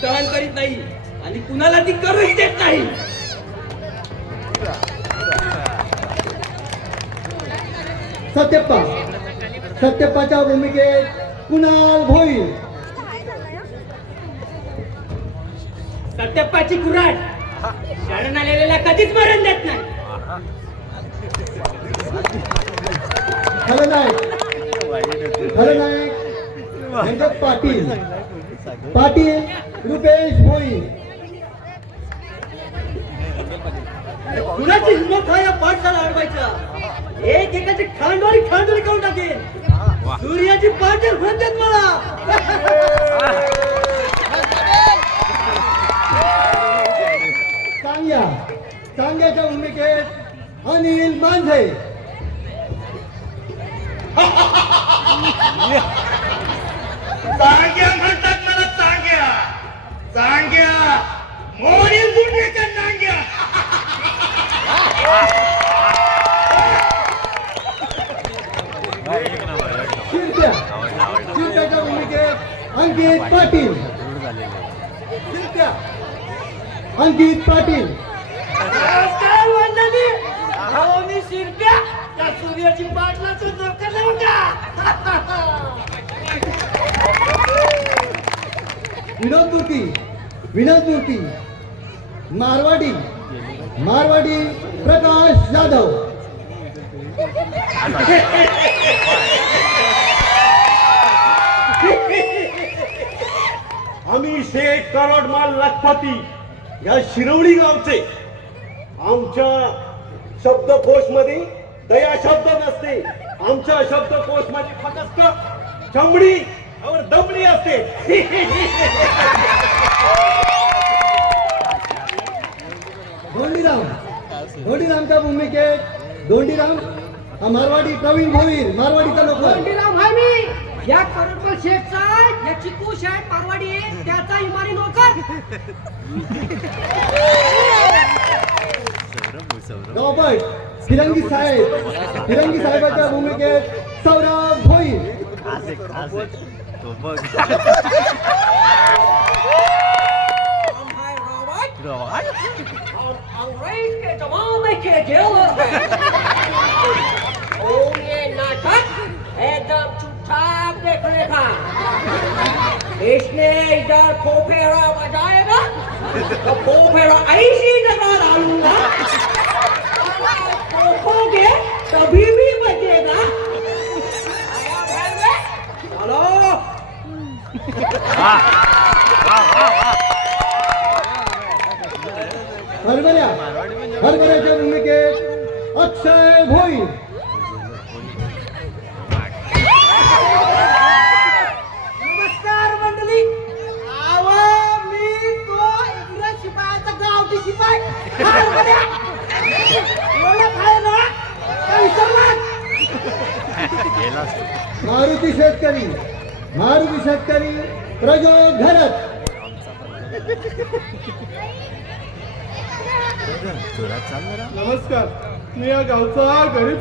सहन करीत नाही आणि कुणाला ती करूही देत नाही. सत्यप्पा सत्यप्पाच्या भूमिकेत कुणाल भोईर? सत्यप्पाची कुऱ्हाड शरण आलेल्याला कधीच मरण देत नाही. खलनायक खलनायक व्यंकट पाटील. पाटील रुपेश भोईर कुणाची हिंमत हा या पाठशाला अडवायचा एक एकाची खांडोळी खांडोळी करून टाकेल सूर्याची पाठच म्हणतात मला. सांग्या. सांग्याच्या भूमिकेत अनिल मांझे. चांग्या म्हणतात मला चांग्या चांग्या मोरी गुंडीच्या नांग्या. शिरप्या शिरप्याच्या भूमिकेत अंकित पाटील. शिरप्या अंकित पाटील. नमस्कार मंडळी अहो मी शिरप्या. त्या सूर्याची पाठला तो जोकर विनोद मूर्ती विनोद मूर्ती मारवाडी मारवाडी प्रकाश जाधव. आम्ही शेठ करोडमाल लखपती या शिरवडी गावचे. आमच्या शब्दकोशमध्ये दया शब्द नसते. आमच्या शब्दकोशमध्ये फक्त चमडी दमडी असते. धोंडीराम धोंडीरामच्या भूमिकेत धोंडीराम हा मारवाडी प्रवीण भोईर मारवाडीचा नोकर मंडळीराम भाई मी. या करोडपल शेठचा या चिकू शेठ आहे, त्याचा इमानी नोकर. रॉबर्ट फिरंगी साहेब. फिरंगी साहेबाच्या भूमिकेत सौरभ भोईर. हाय रॉबर्ट और अंग्रेज के जमाने के जेलर है और हरभऱ्या हरभऱ्याच्या भूमिकेत अक्षय भोईर नमस्कार मंडळी आव मी तो इंग्रज शिपायाचा गावठी शिपाय हरभऱ्या. ओळख आहे ना का विसरलात? मारुती शेतकरी मारुती शेतकरी प्रजोग घरत नमस्कार. मी या गावचा गरीब